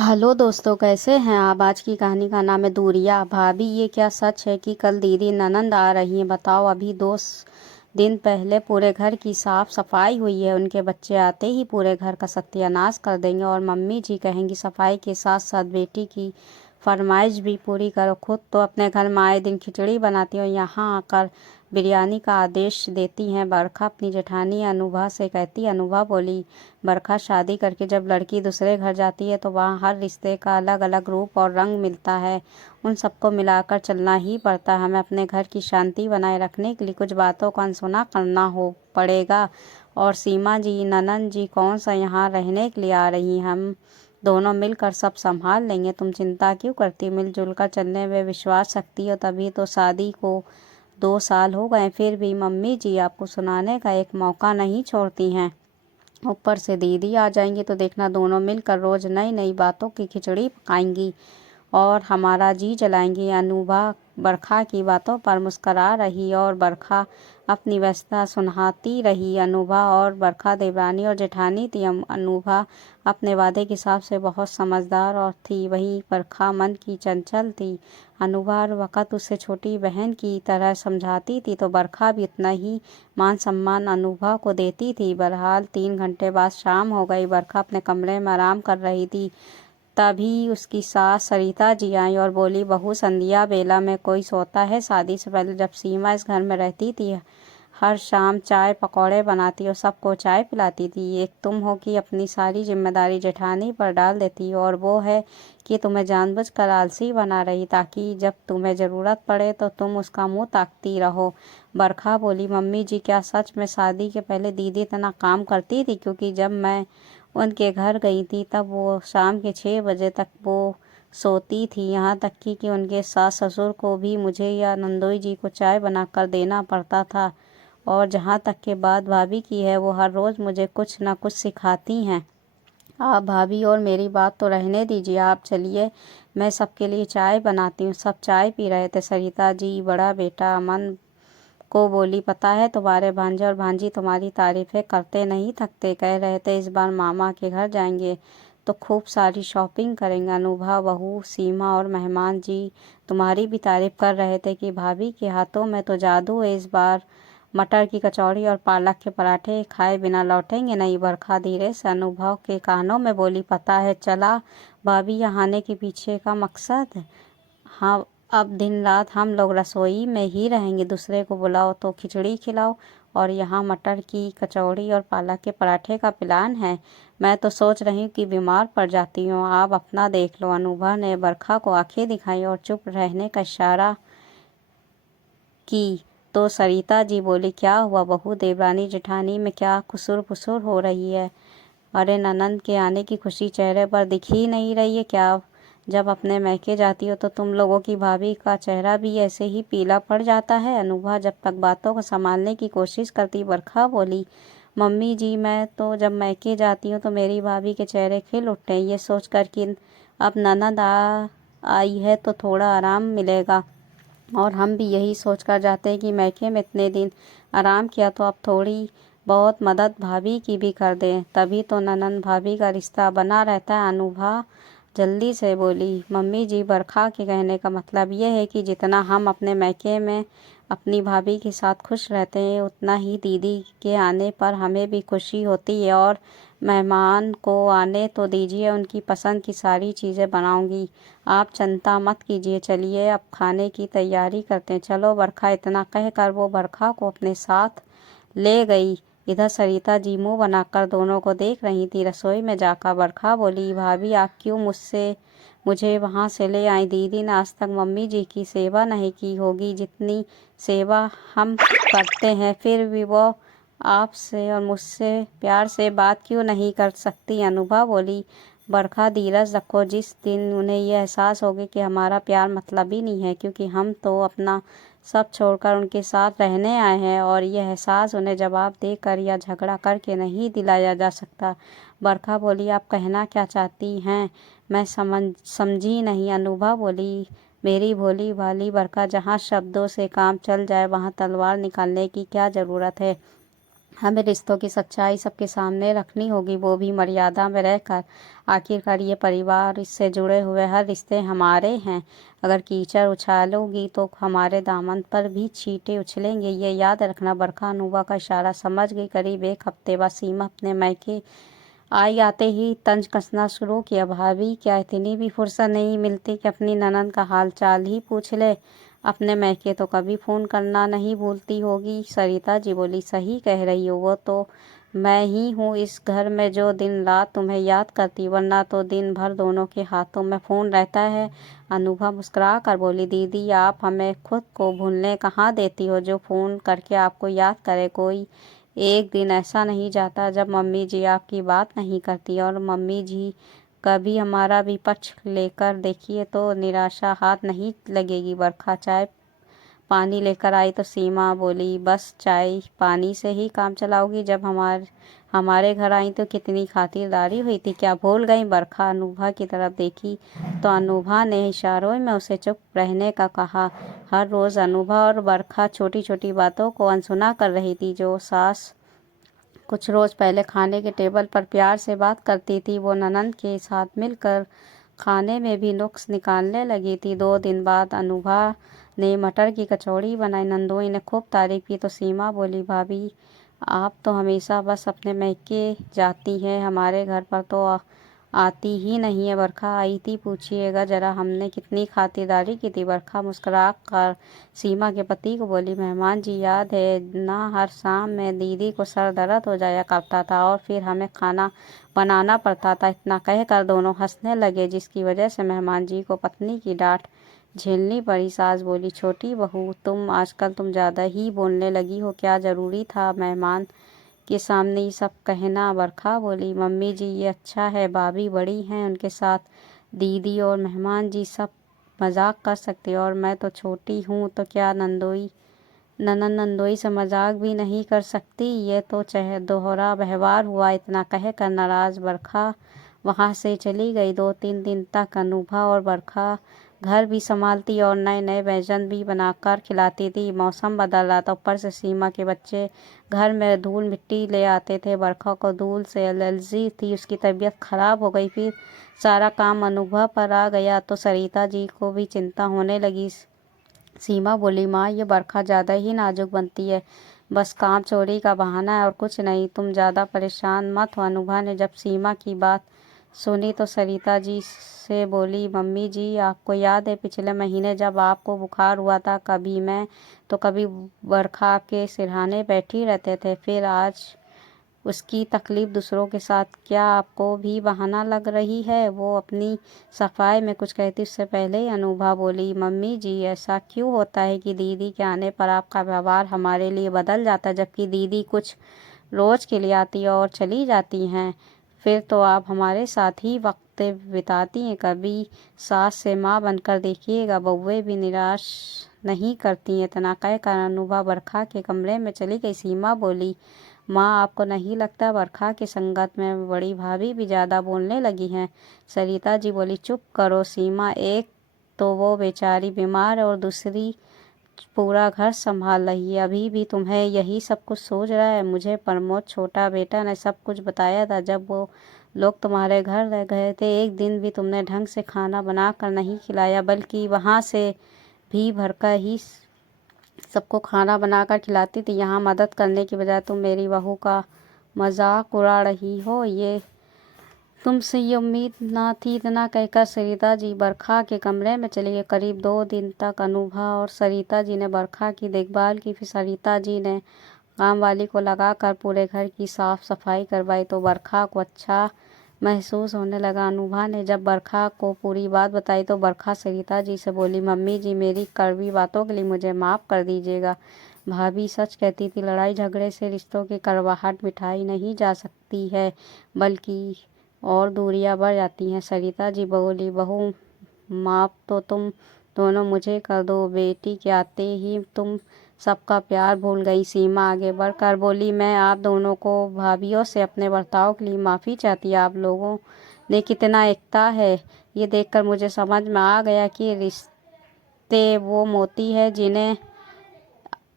Hello दोस्तों, कैसे हैं आप। आज की कहानी का नाम है दूरिया। भाभी, ये क्या सच है कि कल दीदी ननंद आ रही हैं। बताओ, अभी दिन पहले पूरे घर की साफ सफाई हुई है। उनके बच्चे आते ही पूरे घर का सत्यानाश कर देंगे और मम्मी जी कहेंगी सफाई के साथ साथ बेटी की फरमाइश भी पूरी करो। खुद तो अपने घर में आए दिन खिचड़ी बनाती हो, यहाँ आकर बिरयानी का आदेश देती हैं। बरखा अपनी जेठानी अनुभा से कहती। अनुभा बोली, बरखा, शादी करके जब लड़की दूसरे घर जाती है तो वहाँ हर रिश्ते का अलग अलग रूप और रंग मिलता है। उन सबको मिलाकर चलना ही पड़ता है। हमें अपने घर की शांति बनाए रखने के लिए कुछ बातों को अनसुना करना हो पड़ेगा। और सीमा जी, ननंद जी कौन सा यहाँ रहने के लिए आ रही हैं। हम दोनों मिलकर सब संभाल लेंगे। तुम चिंता क्यों करती हो। मिलजुल कर चलने में विश्वास रखती हो, तभी तो शादी को 2 साल हो गए। फिर भी मम्मी जी आपको सुनाने का एक मौका नहीं छोड़ती हैं। ऊपर से दीदी आ जाएंगी तो देखना, दोनों मिलकर रोज नई नई बातों की खिचड़ी पकाएंगी और हमारा जी जलाएंगी। अनुभा बरखा की बातों पर मुस्करा रही और बरखा अपनी व्यस्तता सुनाती रही। अनुभा और बरखा देवरानी और जेठानी थी। अनुभा अपने वादे के हिसाब से बहुत समझदार और थी, वहीं बरखा मन की चंचल थी। अनुभा हर वक़्त उसे छोटी बहन की तरह समझाती थी, तो बरखा भी उतना ही मान सम्मान अनुभा को देती थी। बहरहाल 3 घंटे बाद शाम हो गई। बरखा अपने कमरे में आराम कर रही थी, तभी उसकी सास सरिता जी आई और बोली, बहू, संध्या बेला में कोई सोता है। शादी से पहले जब सीमा इस घर में रहती थी, हर शाम चाय पकौड़े बनाती और सबको चाय पिलाती थी। एक तुम हो कि अपनी सारी जिम्मेदारी जेठानी पर डाल देती हो, और वो है कि तुम्हें जानबूझकर आलसी बना रही ताकि जब तुम्हें ज़रूरत पड़े तो तुम उसका मुंह ताकती रहो। बरखा बोली, मम्मी जी, क्या सच में शादी के पहले दीदी इतना काम करती थी। क्योंकि जब मैं उनके घर गई थी तब वो शाम के 6 बजे तक वो सोती थी। यहाँ तक कि उनके सास ससुर को भी मुझे या नंदोई जी को चाय बनाकर देना पड़ता था। और जहाँ तक के बात भाभी की है, वो हर रोज़ मुझे कुछ ना कुछ सिखाती हैं। आप भाभी, और मेरी बात तो रहने दीजिए, आप चलिए, मैं सबके लिए चाय बनाती हूँ। सब चाय पी रहे थे। सरिता जी बड़ा बेटा अमन को बोली, पता है तुम्हारे भांजे और भांजी तुम्हारी तारीफें करते नहीं थकते। कह रहे थे इस बार मामा के घर जाएंगे तो खूब सारी शॉपिंग करेंगे। अनुभा, बहू, सीमा और मेहमान जी तुम्हारी भी तारीफ कर रहे थे कि भाभी के हाथों में तो जादू है। इस बार मटर की कचौड़ी और पालक के पराठे खाए बिना लौटेंगे नहीं। बरखा धीरे से अनुभव के कानों में बोली, पता है चला भाभी, यहाँ आने के पीछे का मकसद। हाँ, अब दिन रात हम लोग रसोई में ही रहेंगे। दूसरे को बुलाओ तो खिचड़ी खिलाओ, और यहाँ मटर की कचौड़ी और पालक के पराठे का प्लान है। मैं तो सोच रही हूँ कि बीमार पड़ जाती हूँ। आप अपना देख लो। अनुभा ने बरखा को आंखें दिखाई और चुप रहने का इशारा की। तो सरिता जी बोली, क्या हुआ बहू, देवरानी जेठानी में क्या खुसुर फुसुर हो रही है। अरे, ननंद के आने की खुशी चेहरे पर दिख ही नहीं रही है क्या। जब अपने मैके जाती हो तो तुम लोगों की भाभी का चेहरा भी ऐसे ही पीला पड़ जाता है। अनुभा जब तक बातों को संभालने की कोशिश करती, बरखा बोली, मम्मी जी, मैं तो जब मैके जाती हूँ तो मेरी भाभी के चेहरे खिल उठते हैं, ये सोचकर कि अब ननद आई है तो थोड़ा आराम मिलेगा। और हम भी यही सोचकर जाते हैं कि मैके में इतने दिन आराम किया तो अब थोड़ी बहुत मदद भाभी की भी कर दें, तभी तो ननंद भाभी का रिश्ता बना रहता है। अनुभा जल्दी से बोली, मम्मी जी, बरखा के कहने का मतलब ये है कि जितना हम अपने मैके में अपनी भाभी के साथ खुश रहते हैं, उतना ही दीदी के आने पर हमें भी खुशी होती है। और मेहमान को आने तो दीजिए, उनकी पसंद की सारी चीज़ें बनाऊंगी। आप चिंता मत कीजिए। चलिए अब खाने की तैयारी करते हैं। चलो बरखा, इतना कहकर वो बरखा को अपने साथ ले गई। इधर सरिता जी मुंह बनाकर दोनों को देख रही थी। रसोई में जाकर बरखा बोली, भाभी, आप क्यों मुझे वहाँ से ले आई। दीदी ने आज तक मम्मी जी की सेवा नहीं की होगी जितनी सेवा हम करते हैं। फिर भी वो आपसे और मुझसे प्यार से बात क्यों नहीं कर सकती। अनुभा बोली, बरखा, धीरज रखो। जिस दिन उन्हें यह एहसास होगा कि हमारा प्यार मतलबी नहीं है, क्योंकि हम तो अपना सब छोड़कर उनके साथ रहने आए हैं, और यह एहसास उन्हें जवाब देकर या झगड़ा करके नहीं दिलाया जा सकता। बरखा बोली, आप कहना क्या चाहती हैं, मैं समझी नहीं। अनुभा बोली, मेरी भोली भाली बरखा, जहाँ शब्दों से काम चल जाए वहाँ तलवार निकालने की क्या ज़रूरत है। हमें रिश्तों की सच्चाई सबके सामने रखनी होगी, वो भी मर्यादा में रहकर। आखिरकार ये परिवार, इससे जुड़े हुए हर रिश्ते हमारे हैं। अगर कीचड़ उछालोगी तो हमारे दामन पर भी छींटे उछलेंगे, ये याद रखना। बरखा अनुभा का इशारा समझ गई। करीब एक हफ्ते बाद सीमा अपने मायके आई। आते ही तंज कसना शुरू किया। भाभी, क्या इतनी भी फुर्सत नहीं मिलती कि अपनी ननद का हाल चाल ही पूछ ले? अपने मैके तो कभी फ़ोन करना नहीं भूलती होगी। सरिता जी बोली, सही कह रही हो, वो तो मैं ही हूँ इस घर में जो दिन रात तुम्हें याद करती, वरना तो दिन भर दोनों के हाथों में फ़ोन रहता है। अनुभा मुस्कुरा कर बोली, दीदी आप हमें खुद को भूलने कहाँ देती हो, जो फ़ोन करके आपको याद करे। कोई एक दिन ऐसा नहीं जाता जब मम्मी जी आपकी बात नहीं करती। और मम्मी जी, कभी हमारा भी पक्ष लेकर देखिए तो निराशा हाथ नहीं लगेगी। बरखा चाय पानी लेकर आई तो सीमा बोली, बस चाय पानी से ही काम चलाओगी? जब हमारे घर आई तो कितनी खातिरदारी हुई थी, क्या भूल गई? बरखा अनुभा की तरफ देखी तो अनुभा ने इशारों में उसे चुप रहने का कहा। हर रोज़ अनुभा और बरखा छोटी छोटी बातों को अनसुना कर रही थी। जो सास कुछ रोज़ पहले खाने के टेबल पर प्यार से बात करती थी, वो ननद के साथ मिलकर खाने में भी नुक्स निकालने लगी थी। 2 दिन बाद अनुभा ने मटर की कचौड़ी बनाई। नंदोई ने खूब तारीफ की तो सीमा बोली, भाभी आप तो हमेशा बस अपने मैके जाती हैं, हमारे घर पर तो आती ही नहीं है। बरखा आई थी, पूछिएगा जरा हमने कितनी खातिरदारी की थी। बरखा मुस्कुरा कर सीमा के पति को बोली, मेहमान जी याद है ना, हर शाम में दीदी को सर दर्द हो जाया करता था और फिर हमें खाना बनाना पड़ता था। इतना कहकर दोनों हंसने लगे, जिसकी वजह से मेहमान जी को पत्नी की डांट झेलनी पड़ी। सास बोली, छोटी बहू आजकल तुम ज़्यादा ही बोलने लगी हो, क्या ज़रूरी था मेहमान के सामने ये सब कहना? बरखा बोली, मम्मी जी ये अच्छा है, भाभी बड़ी हैं, उनके साथ दीदी और मेहमान जी सब मजाक कर सकते, और मैं तो छोटी हूँ तो क्या नंदोई से मजाक भी नहीं कर सकती? ये तो चाहे दोहरा व्यवहार हुआ। इतना कहकर नाराज बरखा वहाँ से चली गई। 2-3 दिन तक अनुभा और बरखा घर भी संभालती और नए नए व्यंजन भी बनाकर खिलाती थी। मौसम बदल रहा था, ऊपर से सीमा के बच्चे घर में धूल मिट्टी ले आते थे। बरखा को धूल से एलर्जी थी, उसकी तबीयत खराब हो गई। फिर सारा काम अनुभव पर आ गया तो सरिता जी को भी चिंता होने लगी। सीमा बोली, माँ ये बरखा ज़्यादा ही नाजुक बनती है, बस काम चोरी का बहाना है और कुछ नहीं, तुम ज़्यादा परेशान मत हो। अनुभा ने जब सीमा की बात सुनी तो सरिता जी से बोली, मम्मी जी आपको याद है पिछले महीने जब आपको बुखार हुआ था, कभी मैं तो कभी बरखा आपके सिरहाने बैठी रहते थे, फिर आज उसकी तकलीफ दूसरों के साथ, क्या आपको भी बहाना लग रही है? वो अपनी सफाई में कुछ कहती उससे पहले ही अनुभा बोली, मम्मी जी ऐसा क्यों होता है कि दीदी के आने पर आपका व्यवहार हमारे लिए बदल जाता है, जबकि दीदी कुछ रोज के लिए आती और चली जाती हैं, फिर तो आप हमारे साथ ही वक्त बिताती हैं। कभी सास से माँ बनकर देखिएगा, बहुएं भी निराश नहीं करती हैं। इतना कहकर अनुभा बरखा के कमरे में चली गई। सीमा बोली, माँ आपको नहीं लगता बरखा की संगत में बड़ी भाभी भी ज़्यादा बोलने लगी हैं? सरिता जी बोली, चुप करो सीमा, एक तो वो बेचारी बीमार है और दूसरी पूरा घर संभाल रही है, अभी भी तुम्हें यही सब कुछ सोच रहा है? मुझे प्रमोद छोटा बेटा ने सब कुछ बताया था, जब वो लोग तुम्हारे घर रह गए थे, एक दिन भी तुमने ढंग से खाना बना कर नहीं खिलाया, बल्कि वहाँ से भी भरकर ही सबको खाना बनाकर खिलाती थी। यहाँ मदद करने की बजाय तुम मेरी बहू का मजाक उड़ा रही हो, ये तुमसे ये उम्मीद ना थी। इतना कहकर सरिता जी बरखा के कमरे में चली गई। करीब 2 दिन तक अनुभा और सरिता जी ने बरखा की देखभाल की। फिर सरिता जी ने काम वाली को लगाकर पूरे घर की साफ सफाई करवाई तो बरखा को अच्छा महसूस होने लगा। अनुभा ने जब बरखा को पूरी बात बताई तो बरखा सरिता जी से बोली, मम्मी जी मेरी कड़वी बातों के लिए मुझे माफ़ कर दीजिएगा। भाभी सच कहती थी, लड़ाई झगड़े से रिश्तों की कड़वाहट मिटाई नहीं जा सकती है, बल्कि और दूरियां बढ़ जाती हैं। सरिता जी बोली, बहू माफ़ तो तुम दोनों मुझे कर दो, बेटी के आते ही तुम सबका प्यार भूल गई। सीमा आगे बढ़कर बोली, मैं आप दोनों को भाभीियों से अपने बर्ताव के लिए माफ़ी चाहती। आप लोगों ने कितना एकता है, ये देखकर मुझे समझ में आ गया कि रिश्ते वो मोती है जिन्हें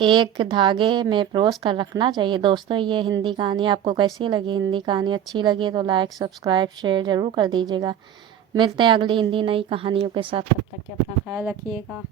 एक धागे में परोस कर रखना चाहिए। दोस्तों ये हिंदी कहानी आपको कैसी लगी? हिंदी कहानी अच्छी लगी तो लाइक सब्सक्राइब शेयर ज़रूर कर दीजिएगा। मिलते हैं अगली हिंदी नई कहानियों के साथ, तब तक के अपना ख्याल रखिएगा।